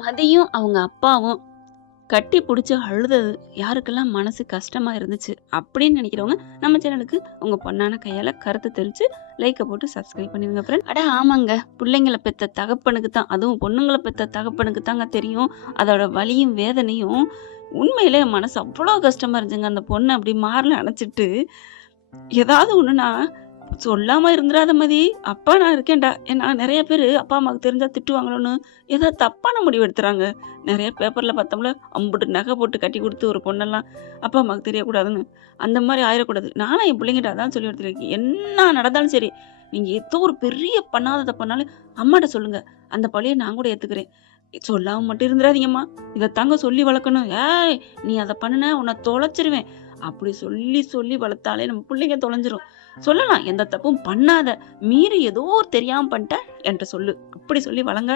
மதியும் அவங்க அப்பாவும் கட்டி புடிச்சு அழுதது யாருக்கெல்லாம் மனசு கஷ்டமா இருந்துச்சு அப்படின்னு நினைக்கிறவங்க நம்ம சேனலுக்கு உங்க பொண்ணான கையால கருத்து தெரிச்சு லைக்கை போட்டு சப்ஸ்கிரைப் பண்ணிருங்க ஃப்ரெண்ட். அட ஆமாங்க, பிள்ளைங்களை பெத்த தகப்பனுக்கு தான், அதுவும் பொண்ணுங்களை பெத்த தகப்பனுக்கு தாங்க தெரியும் அதோட வலியும் வேதனையும். உண்மையிலே மனசு அவ்வளோ கஷ்டமா இருந்துச்சுங்க. அந்த பொண்ணு அப்படி மாறல அணைச்சிட்டு ஏதாவது ஒண்ணுனா சொல்லாம இருந்துராத மதி, அப்பா நான் இருக்கேன்டா. ஏன்னா நிறைய பேரு அப்பா அம்மாவுக்கு தெரிஞ்சா திட்டுவாங்களோன்னு ஏதாவது தப்பான முடிவு எடுத்துறாங்க. நிறைய பேப்பர்ல பார்த்தோம்ல, அம்புட்டு நகை போட்டு கட்டி கொடுத்து ஒரு பொண்ணெல்லாம் அப்பா அம்மாவுக்கு தெரியக்கூடாதுன்னு. அந்த மாதிரி ஆயிடக்கூடாது. நானும் என் பிள்ளைங்கிட்ட அதான் சொல்லி எடுத்துருக்கேன். என்ன நடந்தாலும் சரி, நீங்க ஏதோ ஒரு பெரிய பண்ணாததை பண்ணாலும் அம்மாட்ட சொல்லுங்க. அந்த பழியை நான் கூட ஏத்துக்கிறேன். சொல்லாம மட்டும் இருந்துடாதீங்கம்மா, இதைத்தாங்க சொல்லி வளர்க்கணும். ஏய் நீ அதை பண்ணுன உன்னை தொலைச்சிருவேன் அப்படி சொல்லி சொல்லி வளர்த்தாலே நம்ம பிள்ளைங்க தொலைஞ்சிரும். சொல்லலாம், எந்த தப்பும் பண்ணாத, மீறி ஏதோ ஒரு தெரியாம பண்ணிட்ட என்கிட்ட சொல்லு, அப்படி சொல்லி வளங்க.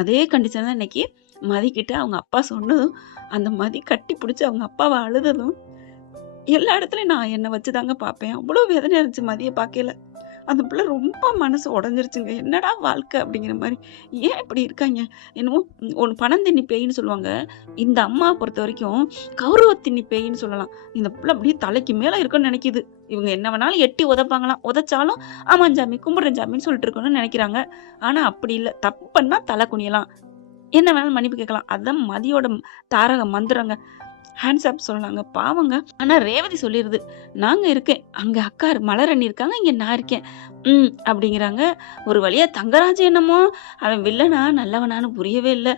அதே கண்டிஷன் தான் இன்னைக்கு மதிக்கிட்ட அவங்க அப்பா சொன்னதும், அந்த மதி கட்டி பிடிச்சி அவங்க அப்பாவை அழுததும் எல்லா இடத்துலயும் நான் என்னை வச்சுதாங்க பார்ப்பேன். அவ்வளவு வேதனையா இருந்துச்சு மதியை பார்க்கல. அந்த பிள்ளை ரொம்ப மனசு உடஞ்சிருச்சுங்க. என்னடா வாழ்க்கை அப்படிங்கிற மாதிரி. ஏன் இப்படி இருக்காங்க? என்னமோ ஒன்று பணம் தின்னி பேயின்னு சொல்லுவாங்க. இந்த அம்மா பொறுத்த வரைக்கும் கௌரவ தின்னி பேயின்னு சொல்லலாம். இந்த பிள்ளை அப்படியே தலைக்கு மேல இருக்குன்னு நினைக்குது. இவங்க என்ன வேணாலும் எட்டி உதைப்பாங்களாம். உதைச்சாலும் ஆமாம் ஜாமி கும்பிடுறேன் ஜாமின்னு சொல்லிட்டு இருக்கணும்னு நினைக்கிறாங்க. ஆனா அப்படி இல்லை. தப்பு பண்ணா தலை குனியலாம், என்ன வேணாலும் மன்னிப்பு கேட்கலாம். அதுதான் மதியோட தாரக மந்திரங்க. ஹேண்ட்ஸ் அப் சொல்லலாங்க. பாவங்க. ஆனா ரேவதி சொல்லிருது, நாங்க இருக்கேன், அங்க அக்கா மலரணி இருக்காங்க, இங்க நான் இருக்கேன் அப்படிங்கிறாங்க. ஒரு வழியா தங்கராஜ் என்னமோ அவன் வில்லனா நல்லவனான்னு புரியவே இல்லை.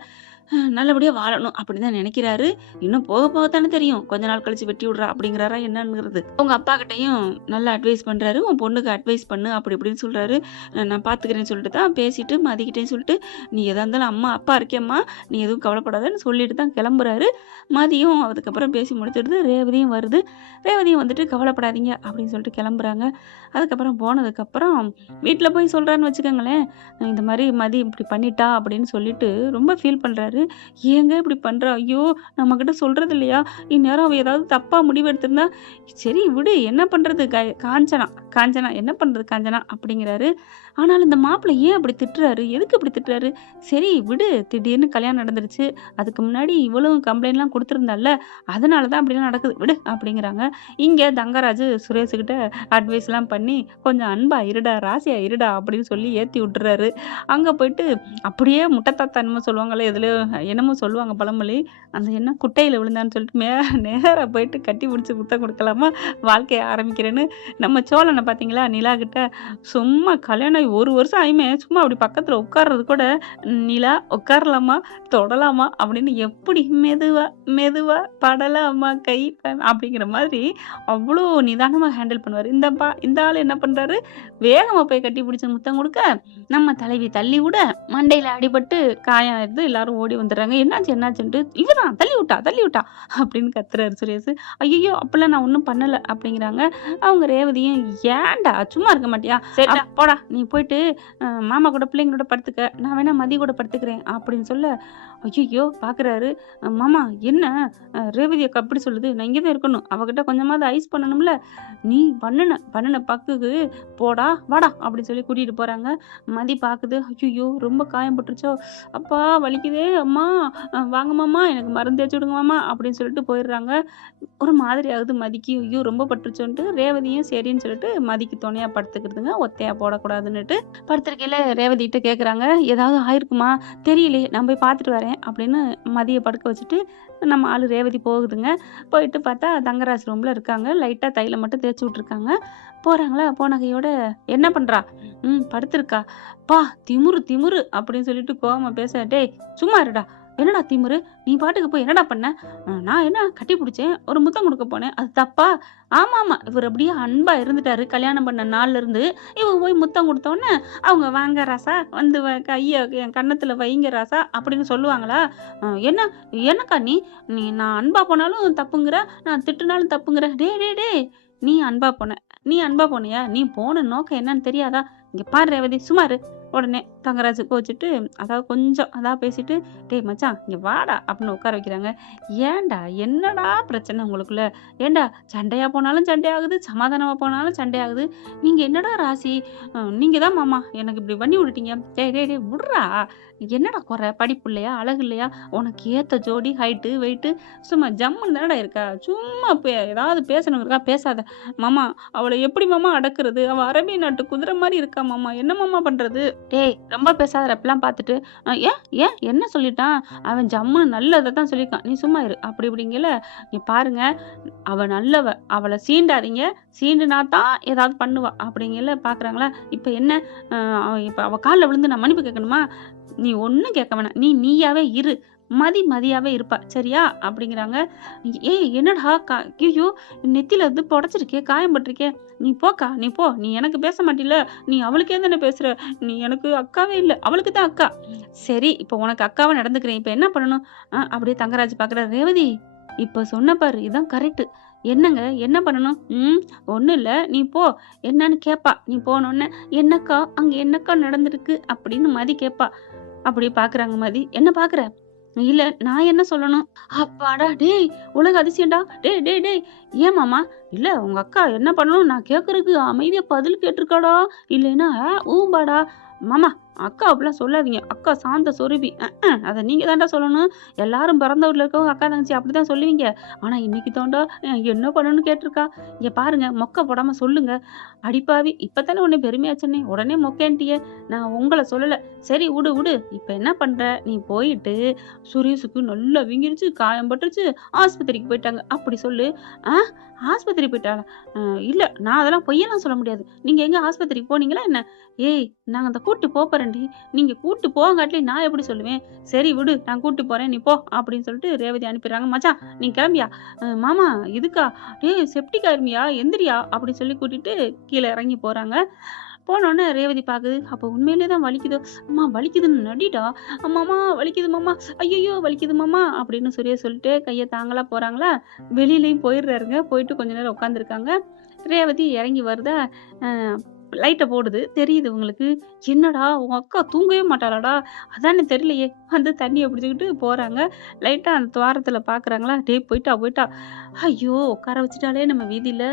நல்லபடியா வாழணும் அப்படிதான் நினைக்கிறாரு. இன்னும் போக போகத்தானே தெரியும். கொஞ்ச நாள் கழிச்சு வெட்டி விடுறா அப்படிங்கிறாரா என்னங்கிறது. அவங்க அப்பா கிட்டையும் நல்லா அட்வைஸ் பண்றாரு. உன் பொண்ணுக்கு அட்வைஸ் பண்ணு அப்படி இப்படின்னு சொல்றாரு. நான் பாத்துக்கிறேன்னு சொல்லிட்டு தான் பேசிட்டு மதிக்கிட்டேன்னு சொல்லிட்டு, நீ எதா இருந்தாலும் அம்மா அப்பா இருக்கேம்மா, நீ எதுவும் கவலைப்படாதன்னு சொல்லிட்டு தான் கிளம்புறாரு. மதியம் அதுக்கப்புறம் பேசி முடிச்சிடுது. ரேவதியும் வருது. ரேவதியும் வந்துட்டு கவலைப்படாதீங்க அப்படின்னு சொல்லிட்டு கிளம்புறாங்க. அதுக்கப்புறம் போனதுக்கப்புறம் வீட்டில் போய் சொல்றான்னு வச்சுக்கோங்களேன், இந்த மாதிரி மதி இப்படி பண்ணிட்டா அப்படின்னு சொல்லிட்டு ரொம்ப ஃபீல் பண்றாரு. ஏங்க இப்படி பண்றா? ஐயோ நம்ம கிட்ட சொல்றது இல்லையா? இந்நேரம் அவ ஏதாவது தப்பா முடிவு எடுத்திருந்தா, சரி விடு என்ன பண்றது, காஞ்சனா காஞ்சனா என்ன பண்றது காஞ்சனா அப்படிங்கிறாரு. ஆனாலும் இந்த மாப்பிள்ளை ஏன் அப்படி திட்டுறாரு? எதுக்கு அப்படி திட்டுறாரு? சரி விடு, திடீர்னு கல்யாணம் நடந்துருச்சு, அதுக்கு முன்னாடி இவ்வளவு கம்ப்ளைண்ட்லாம் கொடுத்துருந்தால, அதனாலதான் அப்படிலாம் நடக்குது, விடு அப்படிங்கிறாங்க. இங்க தங்கராஜ் சுரேஷுக்கிட்ட அட்வைஸ்லாம் பண்ணி கொஞ்சம் அன்பா இருடா, ராசியா இருடா அப்படின்னு சொல்லி ஏத்தி விட்டுறாரு. அங்க போயிட்டு அப்படியே முட்டைத்தாத்தா என்னமோ சொல்லுவாங்கல்ல, எதுல என்னமோ சொல்லுவாங்க பழமொழி, அந்த என்ன குட்டையில விழுந்தான்னு சொல்லிட்டு நேரா போயிட்டு கட்டி பிடிச்சி முத்தம் கொடுக்கலாமா, வாழ்க்கைய ஆரம்பிக்கிறேன்னு. நம்ம சோழனை பார்த்தீங்களா, நிலா கிட்ட சும்மா கல்யாணம் ஆகி 1 வருஷம் ஆயுமே சும்மா அப்படி பக்கத்துல உட்கார்றது கூட, நிலா உட்காரலாமா தொடலாமா அப்படின்னு எப்படி மெதுவா மெதுவா படலாமா கை அப்படிங்கிற மாதிரி அவ்வளோ நிதானமா ஹேண்டில் பண்ணுவாரு. இந்த ஆள் என்ன பண்றாரு, வேகமா போய் கட்டி பிடிச்ச முத்தம் கொடுக்க, நம்ம தலைவி தள்ளி விட மண்டையில அடிபட்டு காயம் ஆயிடுது. எல்லாரும் ஓடி வந்துடுறாங்க. என்னாச்சு என்னாச்சுன்ட்டு, இவதான் தள்ளி விட்டா அப்படின்னு கத்துறாரு சுரேஷ். ஐயோ அப்பெல்லாம் நான் ஒன்றும் பண்ணல அப்படிங்கிறாங்க. அவங்க ரேவதியும், ஏன்டா சும்மா இருக்க மாட்டியா, சரிடா போடா நீ போயிட்டு மாமா கூட பிள்ளைங்களோட படுத்துக்க, நான் வேணா மதி கூட படுத்துக்கிறேன் அப்படின்னு சொல்ல, ஐயோ பாக்குறாரு. மாமா என்ன ரேவதி அக்கா அப்படி சொல்லுது, நான் இங்கேதான் இருக்கணும், அவகிட்ட கொஞ்சமாவது ஐஸ் பண்ணணும்ல, நீ பண்ணுன பக்குக்கு போடா வாடா அப்படின்னு சொல்லி கூட்டிட்டு போறாங்க. மதி பாக்குது, ஐயோ ரொம்ப காயம் பட்டுருச்சோ, அப்பா வலிக்குதே அம்மா, வாங்க மாமா எனக்கு மருந்து தேய்ச்சி விடுங்க மாமா அப்படின்னு சொல்லிட்டு போயிடுறாங்க. ஒரு மாதிரி ஆகுது மதிக்கு, ஐயோ ரொம்ப பட்டுருச்சோன்ட்டு ரேவதியும் சரின்னு சொல்லிட்டு மதிக்கு துணையா படுத்துக்கிறதுங்க, ஒத்தையா போடக்கூடாதுன்னுட்டு. படுத்திருக்கையில ரேவதிகிட்ட கேட்குறாங்க, ஏதாவது ஆயிருக்குமா தெரியலையே, நான் போய் பார்த்துட்டு வரேன் அப்படின்னு மதியை படுக்க வச்சுட்டு நம்ம ஆளு ரேவதி போகுதுங்க. போயிட்டு பார்த்தா தங்கராஜ் ரூம்ல இருக்காங்க. லைட்டா தைலம் மட்டும் தேய்ச்சி விட்டுருக்காங்க. போறாங்களா, போன கையோட என்ன பண்றா, படுத்திருக்கா, பா திமுரு திமுரு அப்படின்னு சொல்லிட்டு கோவமா பேச, டேய் சும்மா இருடா, என்னடா திமுரு, நீ பாட்டுக்கு போய் என்னடா பண்ண, நான் என்ன கட்டி பிடிச்சேன், ஒரு முத்தம் கொடுக்க போனேன், அது தப்பா? ஆமா இவர் அப்படியே அன்பா இருந்துட்டாரு கல்யாணம் பண்ண நாள்ல இருந்து. இவங்க போய் முத்தம் கொடுத்தோன்னே அவங்க வாங்க ராசா வந்து கைய என் கன்னத்துல வைங்க ராசா அப்படின்னு சொல்லுவாங்களா? என்னக்கா நீ நான் அன்பா போனாலும் தப்புங்கிற, நான் திட்டுனாலும் தப்புங்கிற, டே நீ அன்பா போனியா, நீ போன நோக்கம் என்னன்னு தெரியாதா? இங்க பாரு ரேவதி சும்மா இரு உடனே தங்கராஜ் கோச்சிட்டு அதாவது கொஞ்சம் பேசிட்டு, "டேய் மச்சான் இங்க வாடா" அப்படின்னு உட்கார வைக்கிறாங்க. "ஏன்டா என்னடா பிரச்சனை உங்களுக்குள்ள? ஏன்டா சண்டையா போனாலும் சண்டையாகுது, சமாதானமா போனாலும் சண்டையாகுது. நீங்க என்னடா ராசி? நீங்க தான் மாமா எனக்கு இப்படி பண்ணி விட்டுட்டீங்க. டேய் டேய் டேய் விட்றா! என்னடா குறை? படிப்பு இல்லையா? அழகு இல்லையா? உனக்கு ஏத்த ஜோடி, ஹைட்டு, வெயிட்டு சும்மா ஜம்முன்னு தானடா இருக்கா? சும்மா ஏதாவது பேசணுங்கிறக்கா பேசாத. மாமா அவள எப்படி மாமா அடக்குறது? அவ அரேபிய நாட்டு குதிரை மாரி இருக்கா மாமா. என்ன மாமா பண்றது? டேய் ரொம்ப பேசாதடா இப்படிலாம் பார்த்துட்டு. ஏன்? ஏன்? என்ன சொல்லிட்டான்? அவன் ஜம்முன்னு நல்லத தான் சொல்லியிருக்கான். நீ சும்மா இரு. அப்படி இப்படிங்கல இங்க பாருங்க, அவ நல்லவ. அவள சீண்டாதீங்க. சீண்டுனா தான் ஏதாவது பண்ணுவா. அப்படிங்கல பார்க்குறாங்களா? இப்ப என்ன? இப்ப அவ கால்ல விழுந்து நான் மன்னிப்பு கேட்கணுமா? நீ ஒண்ணும் கேட்க வேணாம். நீயாவே இரு. மதியாவே இருப்பா. சரியா? அப்படிங்கிறாங்க. ஏய் என்னடா ஐயய்யோ! நெத்தியில பொடச்சிருக்கே, காயம் பட்டுருக்கே. நீ போக்கா, நீ போ. நீ எனக்கு பேச மாட்டில்ல. நீ அவளுக்கே தானே பேசுற. நீ எனக்கு அக்காவே இல்ல. அவளுக்கு தான் அக்கா. சரி, இப்ப உனக்கு அக்காவா நடந்துக்கிறேன். இப்ப என்ன பண்ணணும்? அப்படியே தங்கராஜ் பார்க்குறாரு. ரேவதி, இப்ப சொன்ன பாரு. இதான் கரெக்ட்டு. என்னங்க? என்ன பண்ணணும்? ஒண்ணும் இல்ல. நீ போ. என்னன்னு கேட்பா. நீ போனோனே, "என்னக்கா, அங்க என்னக்கா நடந்திருக்கு?" அப்படின்னு மதி கேட்பா. அப்படி பார்க்குறாங்க மதி. "என்ன பார்க்குற?" "இல்ல, நான் என்ன சொல்லணும்?" அப்பாடா! டேய் உலக அதிசயம்டா! டேய் டேய் டேய்! ஏன் மாமா? இல்ல உங்க அக்கா என்ன பண்ணணும் நான் கேட்கறக்கு அமைதியா பதில் கேட்டுருக்காடா. இல்லைன்னா ஊம்பாடா. மாமா அக்கா அப்படிலாம் சொல்லாதீங்க. அக்கா சாந்த சொரூபி. அத நீங்க தான்டா சொல்லணும். எல்லாரும் பிறந்த ஊர்ல இருக்கவங்க அக்கா தங்கச்சி அப்படிதான் சொல்லுவீங்க. ஆனா இன்னைக்கு தான்டா என்ன பண்ணணும்னு கேட்டிருக்கா. இங்க பாருங்க மொக்க போடாம சொல்லுங்க. அடிப்பாவி இப்பதானே உன்னை பெருமையா சொன்னேன். உடனே மொக்கேன்ட்டியே. நான் உங்கள சொல்லல. சரி விடு விடு. இப்ப என்ன பண்ற? நீ போயிட்டு சுரேஷுக்கு நல்லா வீங்கிருச்சு, காயம் பட்டுருச்சு, ஆஸ்பத்திரிக்கு போயிட்டாங்க. அப்படி சொல்லு. ஆ ஆஸ்பத்திரி போயிட்டாளா? இல்ல நான் அதெல்லாம் பொய்யெல்லாம் சொல்ல முடியாது. நீங்க எங்க ஆஸ்பத்திரிக்கு போனீங்களா என்ன? ஏய் நாங்க அந்த கூட்டு போறேன்டி. நீங்க கூட்டு போகாட்டி நான் எப்படி சொல்லுவேன்? சரி விடு நான் கூட்டு போறேன். நீ போ அப்படின்னு சொல்லிட்டு ரேவதி அனுப்பிடுறாங்க. மச்சான் நீ கிளம்பியா? மாமா இதுக்கா? டேய் செப்டிக் ஆயிருமியா? எந்திரியா? அப்படி சொல்லி கூட்டிட்டு கீழ இறங்கி போறாங்க. போனோனே ரேவதி பாக்குது. அப்ப உண்மையிலே தான் வலிக்குதோ? அம்மா வலிக்குதுன்னு நடிடா. அம்மாமா வலிக்குது மாமா. ஐயையோ வலிக்குது மாமா அப்படின்னு சொல்லிட்டு கைய தாங்கலா போறாங்களா? வெளியிலயும் போயிடுறாருங்க. போயிட்டு கொஞ்ச நேரம் உட்காந்துருக்காங்க. ரேவதி இறங்கி வருதா, அ லைட்ட போடுது. தெரியுது இவங்களுக்கு. என்னடா உன் அக்கா தூங்கவே மாட்டாளாடா? அதானே தெரியலையே. வந்து தண்ணிய பிடிச்சுக்கிட்டு போறாங்க. லைட்டா அந்த துவாரத்துல பார்க்குறாங்களா, டேய் போயிட்டா போயிட்டா. ஐயோ! உட்கார வச்சுட்டாளே நம்ம வீதியில.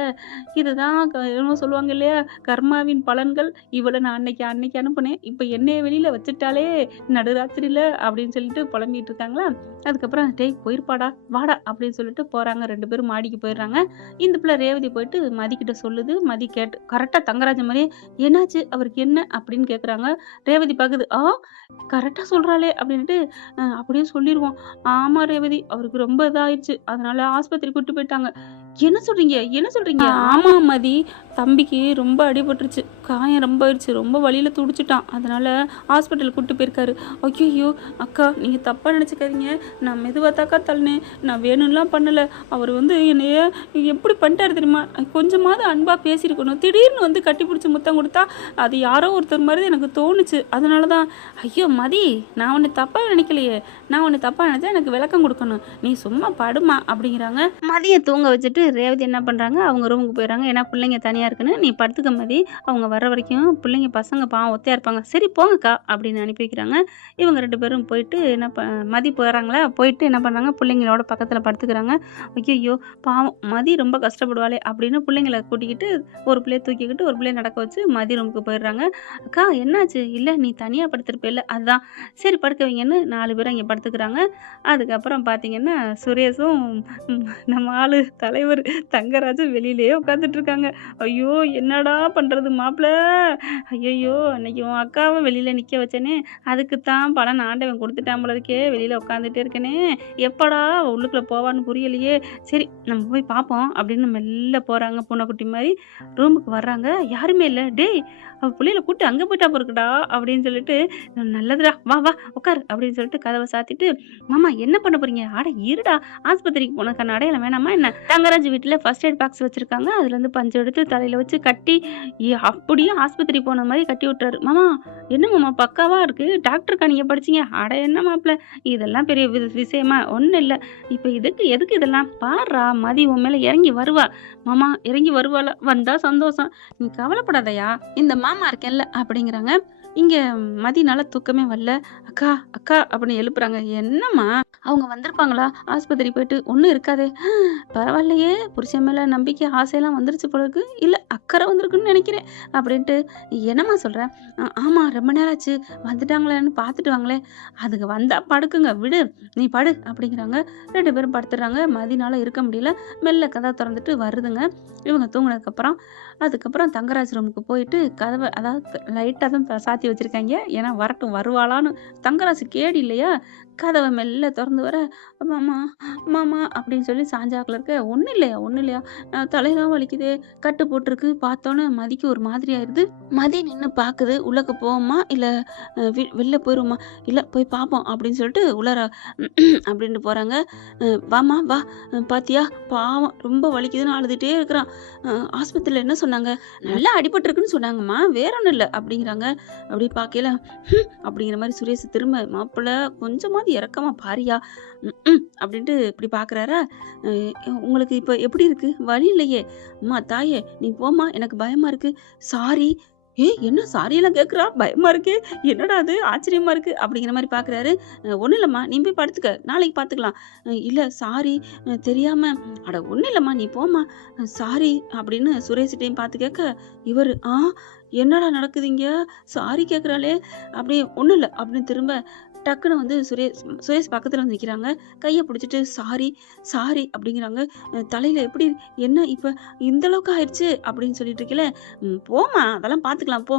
இதுதான் என்னமோ சொல்லுவாங்க இல்லையா? கர்மாவின் பலன்கள். இவள நான் அன்னைக்கு அனுப்புனேன். இப்ப என்னைய வெளியில வச்சுட்டாளே நடுராத்திரியில அப்படின்னு சொல்லிட்டு புலம்பிட்டு இருக்காங்களா. அதுக்கப்புறம் டேய் போயிருப்பாடா, வாடா அப்படின்னு சொல்லிட்டு போறாங்க. 2 பேரும் மாடிக்கு போயிடுறாங்க. இந்த பிள்ளை ரேவதி போயிட்டு மதிக்கிட்ட சொல்லுது. மதி கேட்டு கரெக்ட்டா தங்கராஜன் மாரியே, "என்னாச்சு? அவருக்கு என்ன?" அப்படின்னு கேட்குறாங்க. ரேவதி பாக்குது. கரெக்ட்டா சொல்றாளே அப்படின்ட்டு அப்படியே சொல்லிருவோம். "ஆமா ரேவதி, அவருக்கு ரொம்ப இதாயிருச்சு. அதனால ஆஸ்பத்திரி கூட்டிட்டு போயிட்டாங்க." "என்ன சொல்றீங்க? என்ன சொல்றீங்க?" "ஆமா மதி, தம்பிக்கு ரொம்ப அடிபட்டுருச்சு. காயம் ரொம்ப ஆயிடுச்சு. ரொம்ப வலியில துடிச்சுட்டான். அதனால ஹாஸ்பிட்டல் கூட்டிட்டு போயிருக்காரு." "ஐயையோ! அக்கா நீங்க தப்பா நினைச்சுக்காதீங்க. நான் மெதுவா தாக்கா தள்ளினேன். நான் வேணும்லாம் பண்ணல. அவர் என்னைய எப்படி பண்ணிட்டாரு தெரியுமா? கொஞ்சமாவது அன்பா பேசியிருக்கணும். திடீர்னு கட்டிப்பிடிச்சு முத்தம் கொடுத்தா அது யாரோ ஒருத்தர் மாதிரி எனக்கு தோணுச்சு. அதனால தான்." "ஐயோ மதி, நான் உன்னை தப்பா நினைக்கலையே. நான் உன்னை தப்பா நினைச்சா எனக்கு விளக்கம் கொடுக்கணும். நீ சும்மா படுமா" அப்படிங்கிறாங்க. மதிய தூங்க வச்சுட்டு ரேவதி என்ன பண்றாங்க, அவங்க ரூமுக்கு போயிடுறாங்க. ஏன்னா பிள்ளைங்க தனியா இருக்குன்னு. "நீ படுத்துக்க மதி. அவங்க வர வரைக்கும் பிள்ளைங்க பசங்க பாவம் ஒத்தையா இருப்பாங்க." "சரி போங்கக்கா" அப்படின்னு அனுப்பி வைக்கிறாங்க. இவங்க 2 பேரும் போயிட்டு மதி போறாங்களா, போயிட்டு என்ன பண்றாங்க, பிள்ளைங்களோட பக்கத்துல படுத்துக்கிறாங்க. ஐயையோ! பாவம் மதி ரொம்ப கஷ்டப்படுவாளே அப்படின்னு பிள்ளைங்கள கூட்டிக்கிட்டு ஒரு பிள்ளைய தூக்கிக்கிட்டு ஒரு பிள்ளைய நடக்க வச்சு மதி ரூமுக்கு போயிடுறாங்க. "அக்கா என்னாச்சு?" "இல்ல நீ தனியா படுத்திருப்பல்ல அதான்." "சரி படுக்க வைங்கன்னு" 4 பேரும் இங்க படுத்துக்கிறாங்க. அதுக்கப்புறம் பார்த்தீங்கன்னா, சுரேஷும் நம்ம ஆளு தலைவர் தங்கராஜும் வெளியிலேயே உட்காந்துட்டு இருக்காங்க. ஐயோ! என்னடா பண்றது மாப்ள? ஐயையோ! அன்னைக்கு உன் அக்காவ வெளியில நிக்க வச்சேனே, அதுக்கு தான் பலன் ஆண்டவன் குடுத்துட்டான் போல இருக்கே. வெளியில உட்காந்துட்டே இருக்கேனே. எப்படா உள்ளுக்குள்ள போவான்னு புரியலையே. சரி நம்ம போய் பார்ப்போம் அப்படின்னு மெல்ல போறாங்க பூனைக்குட்டி மாரி. ரூமுக்கு வர்றாங்க. யாருமே இல்ல. "டேய் அவ புள்ளையில கூட்டு அங்க போயிட்டா போலருக்குடா" அப்படின்னு சொல்லிட்டு, "நல்லதுடா வா வா உட்காரு" அப்படின்னு சொல்லிட்டு கதவ சாத்திட்டு, "மாமா என்ன பண்ண போறீங்க?" "அட இருடா, ஆஸ்பத்திரிக்கு போனதுக்கான அடையாளம் வேணாமா என்ன?" தங்கராஜ் வீட்ல ஃபர்ஸ்ட் எய்ட் பாக்ஸ் வச்சிருக்காங்க. அதுலேருந்து பஞ்சு எடுத்து தலையில வச்சு கட்டி, அப்படியே ஆஸ்பத்திரி போன மாரி கட்டி விட்டுறாரு. "மாமா என்ன மாமா பக்காவா இருக்கு. டாக்டருக்கா நீங்க படிச்சீங்க?" "அட என்ன மாப்ள, இதெல்லாம் பெரிய விஷயமா? ஒண்ணும் இல்ல. இப்ப எதுக்கு இதெல்லாம்? பாருடா மதி உன் மேல இறங்கி வருவா." "மாமா இறங்கி வருவாளா? வந்தா சந்தோஷம். நீ கவலைப்படாதயா. இந்த மாமா இருக்கேன்ல" அப்படிங்கிறாங்க. இங்க மதியனால தூக்கமே வரல. "அக்கா, அக்கா" அப்படின்னு எழுப்புறாங்க. "என்னம்மா?" அவங்க வந்திருப்பாங்களா? ஆஸ்பத்திரி போயிட்டு, "ஒண்ணும் இருக்காதே." "பரவாயில்லையே! புருஷன் மேல நம்பிக்கை, ஆசைலாம் வந்துருச்சு போல இருக்கு. இல்ல அக்கறை வந்திருக்குன்னு நெனைக்கிறேன்." அப்படின்ட்டு, "என்னம்மா சொல்ற?" ஆமா ரொம்ப நேரம் ஆச்சு. வந்துட்டாங்களான்னு பார்த்துட்டு வாங்களேன்." "அதுங்க வந்தா படுக்குங்க. விடு. நீ படு." அப்படிங்கிறாங்க. 2 பேரும் படுத்துடுறாங்க. மதினால இருக்க முடியல. மெல்ல கதவ தொறந்துட்டு வருதுங்க. இவங்க தூங்குனதுக்கப்புறம், அதுக்கப்புறம் தங்கராஜ் ரூமுக்கு போயிட்டு கதவ அதாவது லைட்டா தான் சாத்தி வச்சிருக்காய்ங்க. ஏன்னா வரட்டும் வருவாளான்னு தங்கராசு கேடி இல்லையா? கதவ மெல்ல தொறந்து வர, "மாமா, மாமா" அப்படின்னு சொல்லி சாஞ்சாப்புல இருக்க. "ஒண்ணும் இல்லையா, ஒண்ணும் இல்லையா? தலையெல்லாம் வலிக்குதே, கட்டு போட்டுருக்கு." பார்த்தோன்னே மதிக்கு ஒரு மாதிரி ஆயிருது. மதி நின்னு பாக்குது. "உள்ளக்க போவோமா? இல்ல வெளில போயிருவோமா?" "இல்ல போய் பாப்போம்" அப்படின்னு சொல்லிட்டு உள்ளார அப்படின்ட்டு போறாங்க. "வாம்மா வா, பாத்தியா? பாவம் ரொம்ப வலிக்குதுன்னு அழுதுட்டே இருக்கிறான். ஆஸ்பத்திரியில என்ன சொன்னாங்க?" "நல்லா அடிபட்டுருக்குன்னு சொன்னாங்கம்மா. வேற ஒண்ணும் இல்ல" அப்படிங்கிறாங்க. அப்படி பாக்கையில, அப்படிங்கிற மாரி சுரேஷ் திரும்ப, "மாப்பிள கொஞ்சமாவது இரக்கமா பாருய்யா" அப்படின்ட்டு இப்படி பாக்குறாரா. "அ உங்களுக்கு இப்ப எப்படி இருக்கு? வலி இல்லையே?" "அம்மா தாயே நீ போம்மா, எனக்கு பயமா இருக்கு." "சாரி." என்ன சாரியெல்லாம் கேட்குறா? பயமா இருக்கே! என்னடா இது ஆச்சரியமா இருக்கு." அப்படிங்கிற மாரி பாக்குறாரு. ஒண்ணும் இல்லம்மா, நீ போய் படுத்துக்க. நாளைக்கு பாத்துக்கலாம்." இல்ல சாரி, தெரியாம." "அட ஒண்ணும் இல்லம்மா, நீ போம்மா." சாரி." அப்படின்னு சுரேஷ்கிட்டயும் பாத்து கேட்க, இவரு, என்னடா நடக்குது இங்க? சாரி கேட்குறாளே!" அப்படியே "ஒண்ணும் இல்ல" அப்படின்னு திரும்ப டக்குனு வந்து சுரேஷ் பக்கத்துல வந்து நிக்கிறாங்க. கைய புடிச்சுட்டு, "சாரி, சாரி" அப்படிங்கிறாங்க. தலையில எப்படி "என்ன இப்ப இந்த அளவுக்கு ஆயிருச்சு?" அப்படின்னு சொல்லிட்டு இருக்கையில, போம்மா அதெல்லாம் பார்த்துக்கலாம் போ."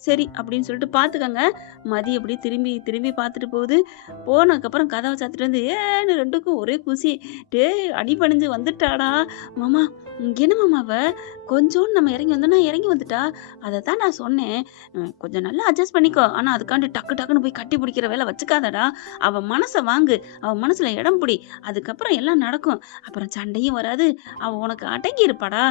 சரி." அப்படின்னு சொல்லிட்டு பார்த்துக்கங்க. மதி அப்படியே திரும்பி திரும்பி பார்த்துட்டு போகுது. போனதுக்கப்புறம் கதவ சாத்திட்டு வந்து, ஏன்னு 2க்கும் ஒரே குஷி. "டேய் அடிபணிஞ்சு வந்துட்டாடா! மாமா, என்ன மாமா அவ? கொஞ்சோண்டு நம்ம இறங்கி வந்தோம்னா இறங்கி வந்துட்டா. அதத்தான் நான் சொன்னேன். கொஞ்சம் நல்லா அட்ஜஸ்ட் பண்ணிக்கோ. ஆனா அதுக்காண்டி டக்கு டக்குன்னு போய் கட்டி பிடிக்கிற வேலை வச்சுக்காதடா. அவ மனச வாங்கு. அவ மனசுல இடம் புடி. அதுக்கப்புறம் எல்லாம் நடக்கும். அப்புறம் சண்டையும் வராது. அவ உனக்கு அடங்கி இருப்பாடா."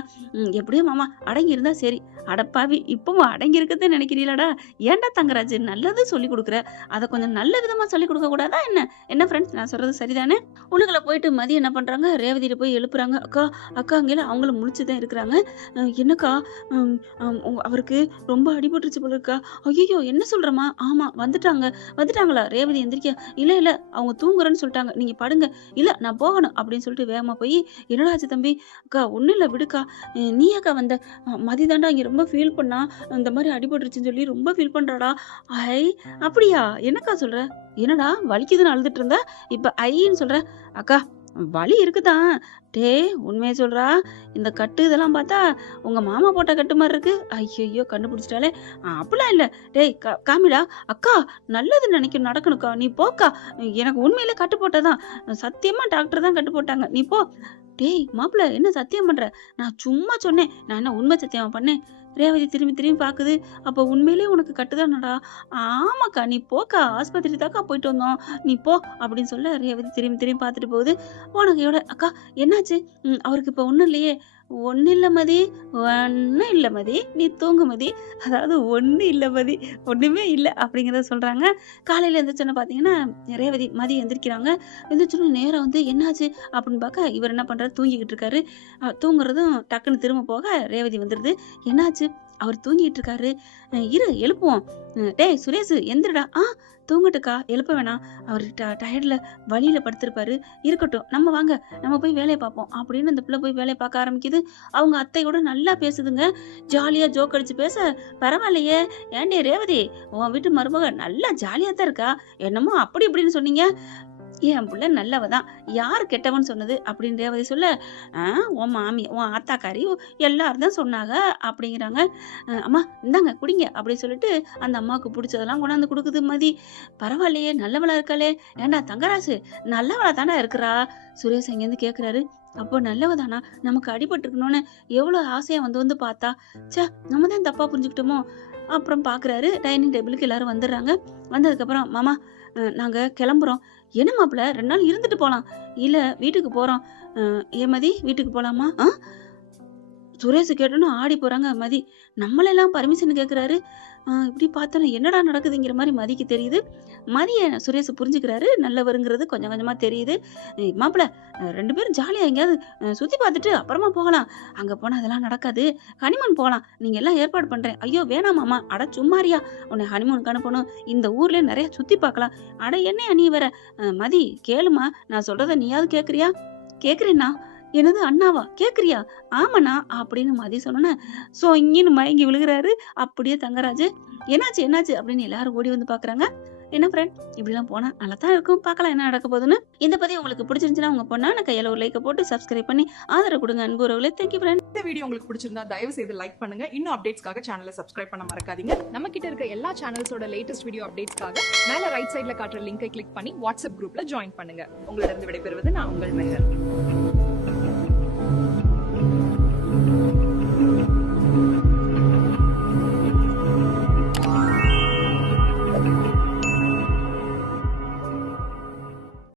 "எப்படியோ மாமா அடங்கி இருந்தா சரி." "அடப்பாவி! இப்பவும் அடங்கி இருக்கத்தான் நினைக்கிறீங்களாடா? ஏன்டா தங்கராஜு நல்லது சொல்லிக் குடுக்குற. அத கொஞ்சம் நல்ல விதமா சொல்லிக் குடுக்க கூடாதா என்ன? என்ன ஃப்ரெண்ட்ஸ் நான் சொல்றது சரிதானே?" உள்ளுக்குள்ள போயிட்டு மதியம் என்ன பண்றாங்க, ரேவதிட்ட போய் எழுப்புறாங்க. "அக்கா, அக்காங்கல." அவங்களும் முழிச்சு தான் இருக்கிறாங்க. "என்னக்கா, ம் அவருக்கு ரொம்ப அடிபட்டுருச்சு போல இருக்கா." "ஐயய்யோ! என்ன சொல்றம்மா?" "ஆமா வந்துட்டாங்க." "வந்துட்டாங்களா?" ரேவதி எந்திரிக்க, "இல்ல, இல்ல அவங்க தூங்குறேன்னு சொல்ட்டாங்க. நீங்க படுங்க." "இல்ல நான் போகணும்." அப்படின்னு சொல்லிட்டு வேகமா போய், "என்னடா ஆச்சு தம்பி?" "அக்கா ஒண்ணும் இல்ல விடுக்கா. நீ ஏக்கா வந்த?" மதி தான்டா இங்க ரொம்ப ஃபீல் பண்ணா. இந்த மாரி அடிபட்டுருச்சுன்னு சொல்லி ரொம்ப ஃபீல் பண்றாடா." "ஐ! அப்படியா? என்னக்கா சொல்ற? என்னடா வலிக்குதுன்னு அழுதுட்டு இருந்த, இப்ப ஐன்னு சொல்ற?" "அக்கா வலி இருக்குதான்." "டேய் உண்மைய சொல்றா. இந்த கட்டு இதெல்லாம் பார்த்தா உங்க மாமா போட்ட கட்டு மாரி இருக்கு." ஐயய்யோ! கண்டுபிடிச்சிட்டாளே. அப்படிலாம் இல்ல. "டேய் காமிடா." "அக்கா நல்லது நடக்கணும்க்கா. நீ போக்கா. எனக்கு உண்மையிலே கட்டு போட்டதான். சத்தியமா டாக்டர் தான் கட்டு போட்டாங்க. நீ போ." "டேய் மாப்பிள என்ன சத்தியம் பண்ற?" "நான் சும்மா சொன்னேன். நான் என்ன உண்மை சத்தியமா பண்ணேன்?" ரேவதி திரும்பி திரும்பி பாக்குது. "அப்ப உண்மையிலேயே உனக்கு கட்டுதானடா?" "ஆமாக்கா. நீ போக்கா. ஆஸ்பத்திரி தான்க்கா போயிட்டு வந்தோம். நீ போ." அப்படின்னு சொல்ல ரேவதி திரும்பி திரும்பி பாத்துட்டு போகுது. போனகையோட, "அக்கா என்னாச்சு? அவருக்கு இப்ப ஒண்ணும் இல்லையே?" "ஒண்ணும் இல்ல மதி. ஒண்ணும் இல்ல மதி. நீ தூங்கு மதி." அதாவது ஒண்ணும் இல்ல மதி. ஒண்ணுமே இல்ல அப்படிங்கிறத சொல்றாங்க. காலையில எந்திரிச்சோனே பாத்தீங்கன்னா, ரேவதி மதி எந்திரிக்கிறாங்க. எந்திரிச்சோனே நேரா வந்து என்னாச்சு அப்படின்னு பாக்க, இவர் என்ன பண்றாரு தூங்கிக்கிட்டு இருக்காரு. தூங்குறதும் டக்குன்னு திரும்ப போக ரேவதி வந்துருது. "என்னாச்சு?" "அவர் தூங்கிட்டு இருக்காரு." இரு எழுப்புவோம்." "டேய் சுரேஷு எந்திரிடா." தூங்கட்டுக்கா. எழுப்ப வேணாம். அவரு டயர்ட்ல வலியில படுத்திருப்பாரு. இருக்கட்டும். நம்ம வாங்க. நம்ம போய் வேலைய பார்ப்போம்." அப்படின்னு அந்த பிள்ளை போய் வேலைய பார்க்க ஆரம்பிக்குது. அவங்க அத்தை கூட நல்லா பேசுதுங்க. ஜாலியா ஜோக் அடிச்சு பேச, "பரவாயில்லையே! ஏன்டி ரேவதி, உன் வீட்டு மருமக நல்லா ஜாலியா தான் இருக்கா. என்னமோ அப்படி இப்படின்னு சொன்னீங்க." "என் புள்ள நல்லவ தான். யாரு கெட்டவன்னு சொன்னது?" அப்படின்னு ரேவதி சொல்ல, "ஆ உன் உன் ஆத்தாக்காரி எல்லாரும் தான் சொன்னாங்க." அப்படிங்கிறாங்க. "அம்மா இந்தாங்க குடிங்க." அப்படி சொல்லிட்டு அந்த அம்மாவுக்கு புடிச்சதெல்லாம் கொண்டாந்து குடுக்குது மதி. "பரவாயில்லையே நல்லவளா இருக்காளே! ஏன்டா தங்கராசு நல்லவளா தான்டா இருக்கிறா." சுரேஷ் அங்கேருந்து கேட்குறாரு. "அப்போ நல்லவ தானா? நமக்கு அடிபட்டுருக்கணும்னு எவ்வளோ ஆசையா வந்து வந்து பார்த்தா. ச்சே! நம்ம தான் தப்பா புரிஞ்சுக்கிட்டோமோ?" அப்புறம் பார்க்குறாரு. டைனிங் டேபிளுக்கு எல்லாரும் வந்துடுறாங்க. வந்ததுக்கப்புறம், "மாமா நாங்க கிளம்புறோம்." "என்ன மாப்பிள 2 நாள் இருந்துட்டு போலாம்." "இல்ல வீட்டுக்கு போறோம்." "ஏன் மதி வீட்டுக்கு போலாமா?" சுரேஷ் கேட்டோன்னு ஆடி போறாங்க மதி. நம்மளெல்லாம் பர்மிஷன் கேட்குறாரு. இப்படி பார்த்தோன்னே என்னடா நடக்குதுங்கிற மாரி மதிக்கு தெரியுது. மதிய சுரேஷ் புரிஞ்சுக்கிறாரு. நல்லவருங்கிறது கொஞ்சம் கொஞ்சமா தெரியுது. மாப்பிள 2 பேரும் ஜாலியா எங்கேயாவது சுத்தி பார்த்துட்டு அப்புறமா போகலாம். அங்க போனா அதெல்லாம் நடக்காது. ஹனிமூன் போலாம். நீங்க எல்லாம் ஏற்பாடு பண்றேன். ஐயோ வேணாம் மாமா. அட சும்மாரியா? உன்னை ஹனிமூனுக்கு அனுப்பணும். இந்த ஊர்லயே நெறைய சுத்தி பார்க்கலாம். அட என்னையா நீ வேற? மதி கேளும்மா. நான் சொல்றத நீயாவது கேட்கறியா? கேட்கிறேன்னா. என்னது அண்ணாவா? கேட்கறியா? ஆமாண்ணா அப்படின்னு மதி சொன்னோன்னே, சொங்கின்னு மயங்கி விழுகுறாரு. அப்படியே தங்கராஜு. என்னாச்சு? என்னாச்சு? அப்படின்னு எல்லாரும் ஓடி வந்து பார்க்குறாங்க. என்ன ஃப்ரெண்ட் இப்படிலாம் போனா நல்லா தான் இருக்கும். பார்க்கலாம் என்ன நடக்க போகுதுன்னு. இந்த பதிவு உங்களுக்கு பிடிச்சிருந்துச்சுன்னா உங்க பொண்ணான கையால ஒரு லைக்க போட்டு சப்ஸ்கிரைப் பண்ணி ஆதரவு கொடுங்க அன்பு உறவுகளே. Thank you friend. இந்த வீடியோ உங்களுக்கு பிடிச்சிருந்தா தயவு செய்து லைக் பண்ணுங்க. இன்னும் அப்டேட்ஸ்க்காக சேனலை சப்ஸ்கிரைப் பண்ண மறக்காதீங்க. நம்ம கிட்ட இருக்க எல்லா சேனல்ஸோட லேட்டஸ்ட் வீடியோ அப்டேட்ஸ்க்காக மேல ரைட் சைடுல காட்டுற லிங்கை கிளிக் பண்ணி வாட்ஸ்அப் குரூப்ல ஜாயின் பண்ணுங்க. உங்களிடம் விடைபெறுவது நான் உங்கள் மெஹர்.